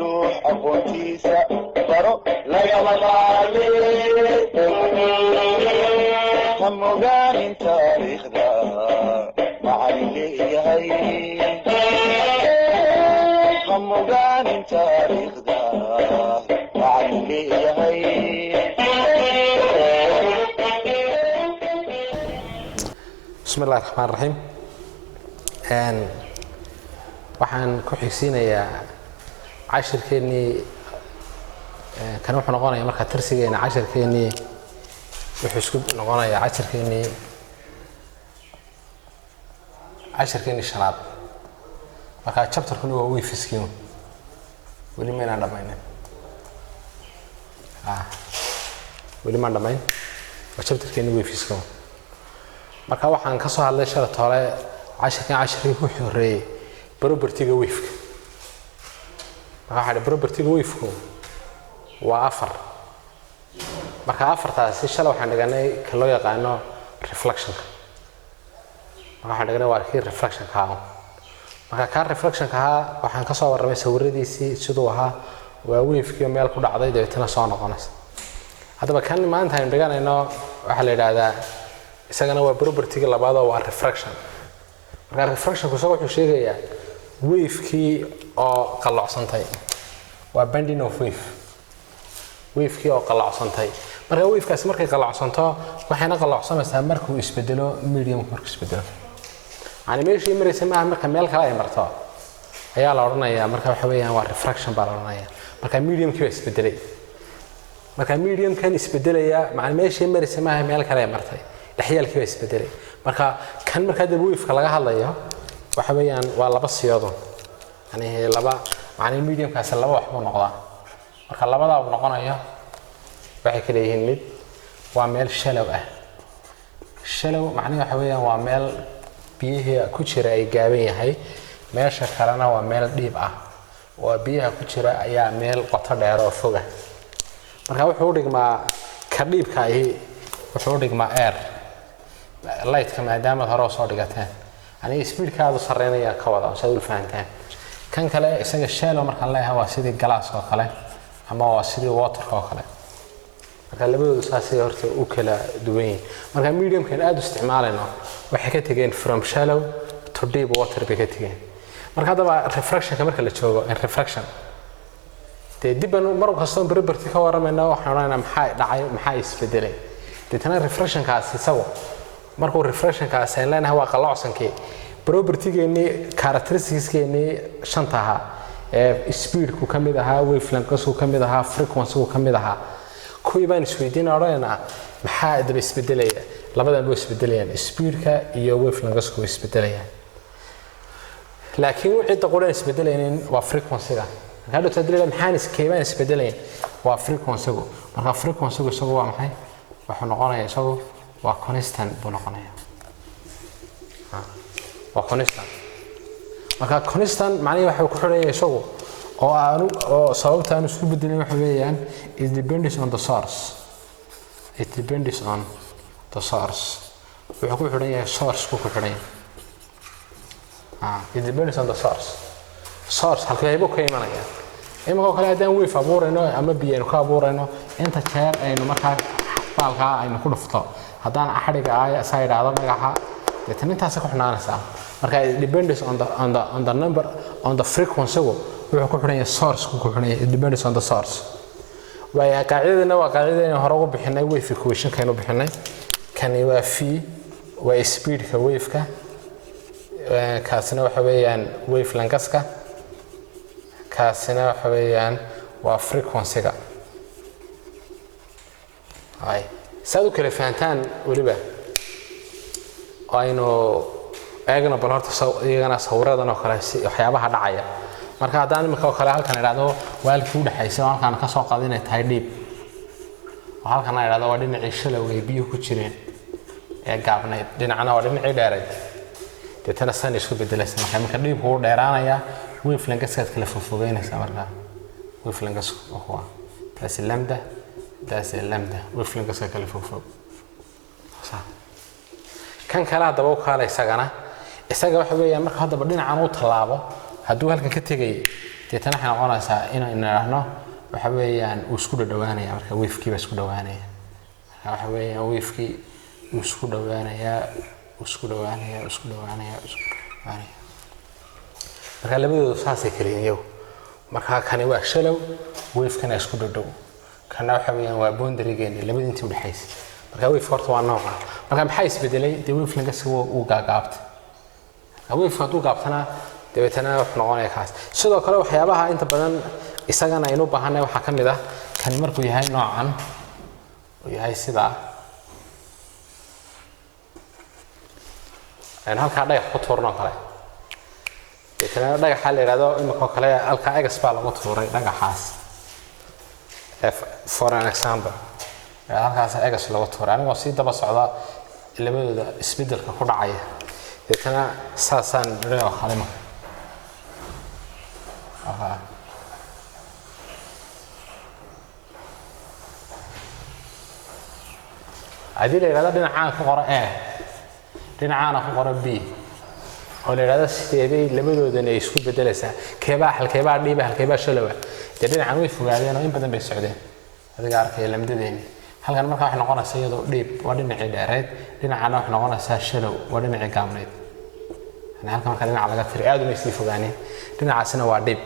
ruux aqoontiisa baro lagama maarmin ha mogaanin taariikhda macallin leeyahay ha mogaanin taariikhda macallin leeyahay بسم الله الرحمن الرحيم waxaan ku xigsiinayaa cashirkeennii kan wuxuu noqonayaa marka tirsigeena cashirkeennii wuxuu isku noqonayaa cashirkeennii shanaad marka chapterkuna waa weefiskiin weli ma inaan dhammaynin weli ma dhammayn waa chapterkeennii weefiskiin marka waxaan ka soo hadlay shalay hore cashirkii ku xoreeyay property-ga wave-ka waxa property-ga wave-ku waa afar marka afartaasi shalay waxaan dhiganay ka loo yaqaano reflection-ka waxaan dhiganay waa kii reflection-ka marka ka reflection-ka waxaan ka soo warramay sawiradiisii sidoo ahaa waa wave-kii meel ku dhacday deetana soo noqonaysa hadaba kan maanta aan dhiganayno waxa la yiraahdaa isagana waa property-ga labaad oo waa refraction marka refraction-ku wuxuu sheegayaa wave-kii oo qallocsantay waa bending of wave-kii oo qallocsantay marka wave-kaas markay qallocsanto waxayna qallocsanaysaa markuu isbedelo medium markuu isbedelo animation maraysa marka meel kale ay marto ayaa la oranayaa marka waxa weeyaan waa refraction baa la oranayaa marka medium-kii waa isbedelay marka medium-kan isbedelaya animation maraysa meel kale ay martay dhaxyaalkii waa isbedelay marka kan marka dib wave-ka laga hadlayo waxa weeyaan waa laba siyado yani laba macna medium-kaas laba wax buu noqdaa marka labada uu noqonayo waxay kala yihiin mid waa meel shallow macna waxa weeyaan waa meel biyaha ku jira ay gaaban yahay meesha kalena waa meel dhiib waa biyaha ku jira ayaa meel qoto dheer oo fog marka wuxuu dhigmaa ka dhiibka wuxuu dhigmaa air light-ka maadaama hore soo dhigateen aniga speed-kaadu sareynaya ka wada soo u fahantaan kan kale isaga shallow marka la yahay waa sidii glass oo kale ama waa sidii water oo kale marka labadoodu saasay horta u kala duwan yihiin marka medium-kan aad u isticmaalayno waxay ka tageen from shallow to deep water bay ka tageen marka hadaba refraction-ka marka la joogo in refraction dibban mar kasta property ka waramayna waxaan oranaynaa maxay dhacay maxay isbedelay deetana refraction-kaas isagu markuu refraction-kaas ay leenahay waa qalloocsankii property-geennii characteristics-geennii shanta ahaa ee speed-ku ka mid ahaa wavelength-ku ka mid ahaa frequency-ku ka mid ahaa kuwii baan isweydiin oranaynaa maxaa daba isbedelaya labadan way isbedelayaan speed-ka iyo wavelength-ku way isbedelayaan laakiin wixii qoran isbedelayeen waa frequency-ga marka dadka maxaan iskeebaan isbedelayn waa frequency-gu marka frequency-gu isagu waa maxay wuxuu noqonayaa isagu waa constant buu noqonayaa waa constant marka constant macnaheedu waxa uu ku xiran yahay isagu oo sababta aan isku bedelin waxa weeyaan it depends on the source wuxuu ku xiran yahay source-ku ku xiran yahay it depends on the source halkee buu ka imanaya imagoo kale hadaan wave abuurayno ama biyo ka abuurayno inta jeer aynu markaa baalka aynu ku dhufto hadaan axriga ay sayraado dhagaxa deetan intaas ku xanaanaysaa marka it depends on the number on the frequency wuxuu ku xiran yahay source ku xiran yahay it depends on the source way qaacidadana waa qaacidada hore ugu bixinay wave equation kaynu bixinay kan waa v waa speed-ka wave-ka kaasina waxa weeyaan wavelength-ka kaasina waxa weeyaan waa frequency-ga saadu kala fahantaan waliba aynu eegna bal horta iyagana sawiradan oo kale waxyaabaha dhacaya marka hadaan imika kale halkan iraado waalkii u dhaxaysay halkan ka soo qaadinay tahay deep halkan iraado waa dhinacii shallow ee biyo ku jireen ee gaabnayd dhinacna waa dhinacii dheeray deetana san isku bedelaysa marka deep uu dheeraanaya wavelength-ka kala fogeynaysa marka wavelength-ku waa taasi lambda wavelength-ka kala fogfog kan kala hadaba u kala isagana isaga waxa weeyaan marka hadaba dhinacan uu talaabo hadduu halkan ka tegay deetana waxay noqonaysaa inaan idhaahno waxa weeyaan uu isku dhawaanaya marka wave-kii baa isku dhawaanaya marka waxa weeyaan wave-kii uu isku dhawaanaya marka labadoodu saasay kala yihiin iyagu marka kani waa shallow wave-kana isku dhow kana waxa weeyaan waa boundary-geeni labadii intii u dhaxaysay marka wave horta waa nooca marka maxaa isbedelay dee wave-langas uu gaagaabtay wave-ka hadduu gaabtana dabeetana wuxuu noqonaya kaas sidoo kale waxyaabaha inta badan isagana aynu u baahanay waxaa ka mid ah kani markuu yahay noocan uu yahay sidaa halkaa dhagax ku tuurno kale deetana dhagaxa la yidhahdo iminkaoo kale halkaa egas baa lagu tuuray dhagaxaas for an example halkaas egas lagu tuuray anigoo sii daba socda labadooda isbedelka ku dhacaya deetana saasaan dhinaco kale marka haddii la yidhahdo dhinacaan ku qoro a dhinacaana ku qoro b oo la yidhahdo sideebay labadoodana ay isku bedelaysaa keebaa dhiiba halkeebaa shalowa dee dhinacan way fogaadeen oo in badan bay socdeen adiga arkaya lamdadeeni halkan markaa waxay noqonaysaa iyadoo dhiib waa dhinacii dheereed dhinacana waxay noqonaysaa shalow waa dhinacii gaabneed yani halkan marka dhinaca laga tiri aad uma sii fogaaneen dhinacaasina waa dhiib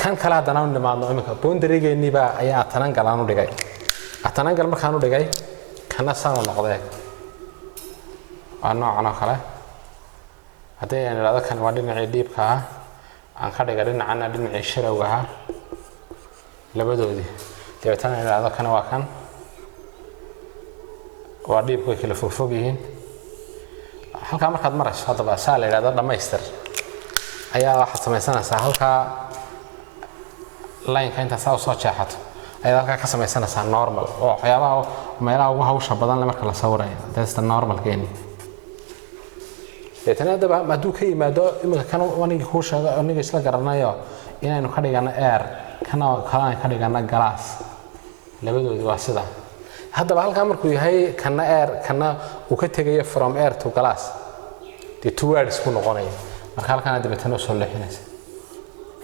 kan kale haddana u nimaadno iminka boundary-geeniiba ayaa atanangal aan u dhigay atanangal markaan u dhigay kana sanu noqdee waa noocan oo kale haddii aan idhahdo kan waa dhinacii dhiibka ah aan ka dhiga dhinacana dhinacii shalowga ahaa labadoodii dabeetana aan idhahdo kana waa kan waa dhiibku way kala fogfog yihiin halkaa markaad marayso haddaba saa la yidhahdo dhammaystir ayaa waxaad samaysanaysaa halkaa lineka intaad saa usoo jeexato ayaad halkaa ka samaysanaysaa normal oo waxyaabaha meelaha ugu hawsha badan le marka la sawirayo that's the normalkeeni deetana haddaba hadduu ka yimaado iminka kan anigii kuu sheego aniga isla garanayo inaynu ka dhigano air kana kalaan ka dhigano glass labadoodii waa sida haddaba halkaa markuu yahay kana air kana uu ka tegayo from air to glass dee two words ku noqonaya marka halkaana dabeetana usoo leexinaysa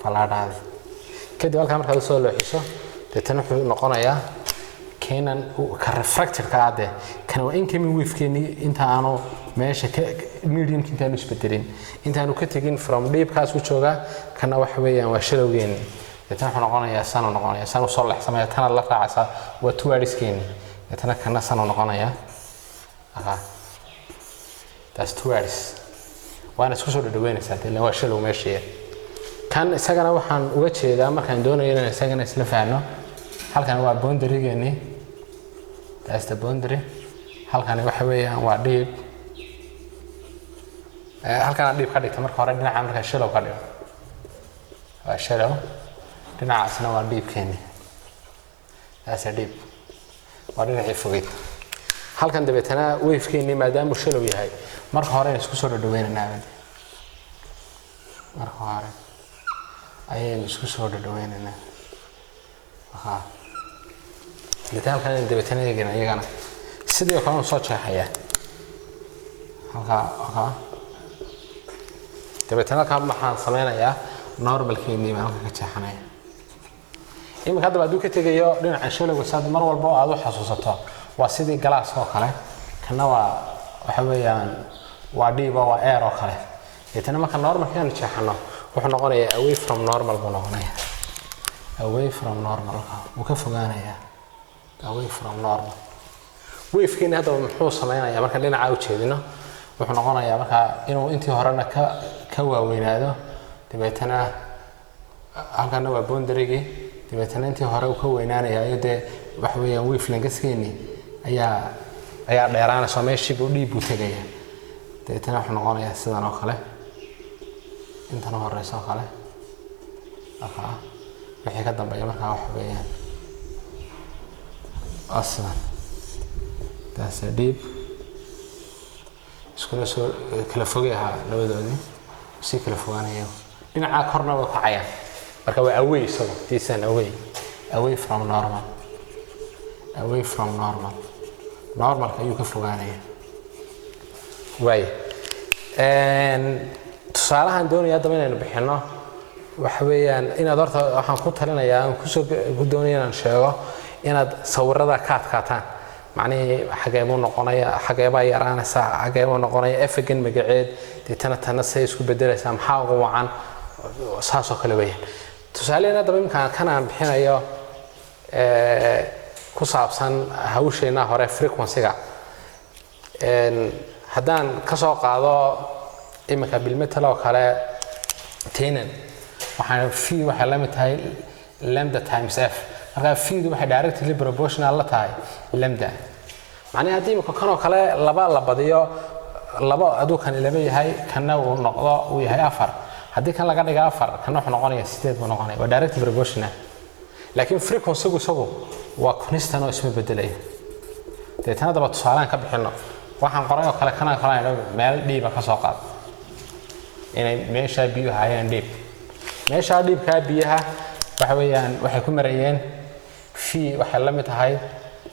falaadhaadi kadib halkaa markaad usoo leexiso deetana wuxuu noqonayaa keenan ka refracted-ka ade kan waa incoming wave-keeni inta aanu meesha mediumka intaanu isbedelin intaanu ka tegin from deepkaas u joogaa kana waxa weeyaan waa shalowgeeni deetana wuxuu noqonayaa sanu noqonaya sanu soo leexsamaya tanaad la raacaysaa waa two words-keeni deetana kana sanu noqonaya that's two words waana isku soo dhadhaweynaysaa dee waa shalow meesha kan isagana waxaan uga jeedaa markaan doonayo inaan isagana isla fahanno halkan waa boundary-geeni that's the boundary halkani waxa weeyaan waa dhiib halkana dhiib ka dhigta marka hore dhinaca markaa shallow ka dhigo waa shallow dhinacaasna waa dhiibkeeni that's a dhiib waa dhinacii fogeyd halkan dabeetana wave-keeni maadaamuu shallow yahay marka hore aynu isku soo dhadhaweynaynaa marka hore ayaynu isku soo dhadhaweynaynaa halkan dabeetana eegana iyagana sidii oo kale uu soo jeexayaa halkaa dabeetana halkaa maxaan sameynayaa normalkeennii baan halka ka jeexanaya iminka haddaba hadduu ka tegayo dhinaca shalowga saad mar walba oo aad u xasuusato waa sidii galaaska oo kale kana waa waxa weeyaan waa dhiiba waa air oo kale deetana marka normalkeenu jeexano wuxuu noqonayaa away from normal buu noqonayaa away from normal wuu ka fogaanayaa away from normal wave-keeni haddaba muxuu sameynayaa marka dhinaca u jeedino wuxuu noqonayaa marka inuu intii horena ka waaweynaado dabeetana halkana waa boundary-gii dabeetana intii hore uu ka weynaanayaa iyo dee waxa weeyaan wave-langaskeeni ayaa dheeraanaysa meeshii buu dhiib buu tegayaa dabeetana wuxuu noqonayaa sidan oo kale intan u horeysa oo kale wixii ka dambeeya markaa waxa weeyaan waa sidan that's a deep iskuna soo kala fogay ahaa labadoodii sii kala fogaanaya dhinaca korna waa kacayaan marka waa away isagu diisan away from normal normalka ayuu ka fogaanaya waay tusaalahan doonaya daba inaynu bixino waxa weeyaan inaad horta waxaan ku talinayaa aan ku doonaya inaan sheego inaad sawirada ka adkaataan macnaheedu xagee buu noqonaya xagee baa yaraanaysa xagee buu noqonaya efagan magaceed deetana tana say isku bedelaysaa maxaa ugu wacan saasoo kale weeyaan tusaaleena daba imkaan kan aan bixinayo ku saabsan hawsheena hore frequency-ga haddaan ka soo qaado imika bilmetal oo kale teenan waxaan fee waxa la mid tahay lambda times f marka feedu waxay directly proportional la tahay lambda macnaheedu haddii imika kan oo kale laba la badiyo laba aduu kan laba yahay kana uu noqdo uu yahay 4 haddii kan laga dhigo 4 kan wuxuu noqonayaa 8 buu noqonayaa waa directly proportional laakiin frequency-gu isagu waa constant oo isma bedelaya deetana daba tusaalaan ka bixino waxaan qoray oo kale kana kale meel dhiiba ka soo qaad inay meesha biyuhu hayaan dhiib meesha dhiibka biyaha waxa weeyaan waxay ku marayeen fee waxa la mid tahay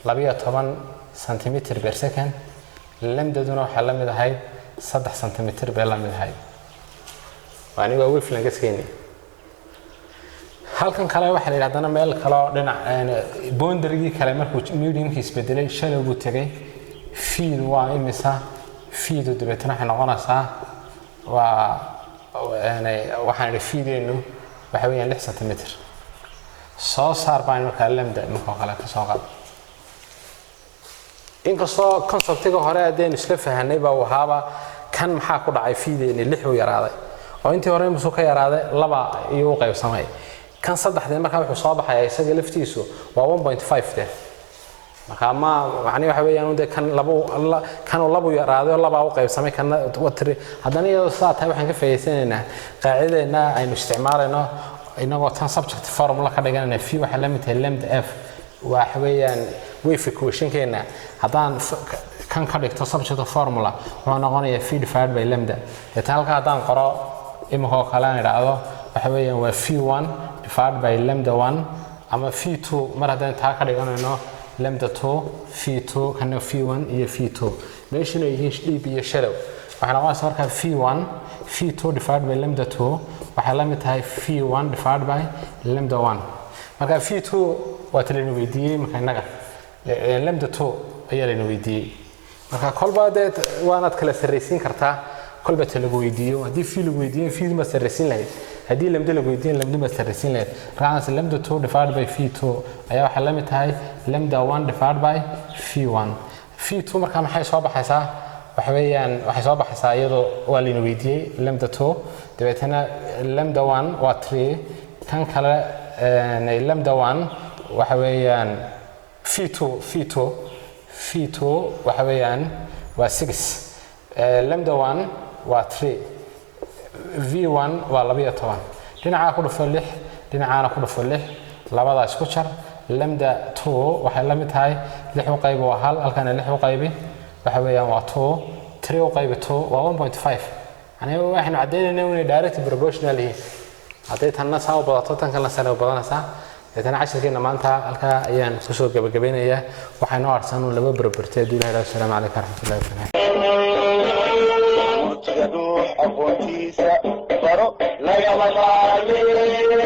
12 cm per second lambdaduna waxa la mid tahay 3 cm bay la mid tahay waani waa wavelength-keeni halkan kale waxa la yiraahdaa meel kale oo dhinac boundary-gii kale markuu medium-kii isbedelay shalay buu tagay feed waa imisa feedu dabeetana waxay noqonaysaa waa waxaan feedeenu waxa weeyaan 6 cm soo saar baan markaa lambda markaa kale ka soo qaad inkastoo concept-ga hore adeyn isla fahanay baa wahaaba kan maxaa ku dhacay feedeeni 6 uu yaraaday oo intii hore musu ka yaraaday 2 iyo u qaybsamay kan saddexdii markaa wuxuu soo baxay isaga laftiisu waa 1.5 de marka ma macni waxa weeyaan uu kan labo yaraaday oo 2 u qaybsamay kan watri haddana iyadoo saatay waxaan ka faa'iideysanaynaa qaacidadeena aynu isticmaalayno inagoo tan subject formula ka dhiganayna fi waxa la mid tahay lambda f waxa weeyaan wave equation-keena haddaan kan ka dhigto subject formula wuxuu noqonayaa fi divided by lambda tan halka haddaan qoro imika kale aan idhaahdo waxa weeyaan waa v1 divided by lambda 1 ama v2 mar haddaan taa ka dhiganayno lambda 2 v2 kana v1 iyo v2 meeshana yihiin deep iyo shallow waxaan noqonaysaa marka v1 v2 divided by lambda 2 waxa la mid tahay v1 divided by lambda 1 marka v2 waa talin weydiiyay marka inaga lambda 2 ayaa la weydiiyay marka kolba dad waanad kala sareysiin kartaa kolba talagu weydiiyo haddii fi lagu weydiiyo fi ma sareysiin lahayd haddii lambda lagu weydiiyo lambda ma sareysiin lahayd raacas lambda 2 divided by v2 ayaa waxa la mid tahay lambda 1 divided by v1 v2 marka maxay soo baxaysaa waxa weeyaan waxay soo baxaysaa iyadoo waa la weydiiyay lambda 2 dabeetana lambda 1 waa 3 kan kale lambda 1 waxa weeyaan v2 waxa weeyaan waa 6 lambda 1 waa 3 v1 waa 12 dhinaca ku dhufo 6 dhinacana ku dhufo 6 labada isku jar lambda 2 waxay la mid tahay 6 u qayb waa 1 halkana 6 u qayb waxa weeyaan waa 2 3 u qayb 2 waa 1.5 yani waxaan cadeynayna inay direct proportional yihiin haday tanna saaw badato tan kala sano badanaysa tan casharkeena maanta halka ayaan ku soo gabagabeynayaa waxaan oo arsan laba barbartay duulaha assalamu alaykum warahmatullahi wabarakatuh aqoontiisa baro laga maqaayay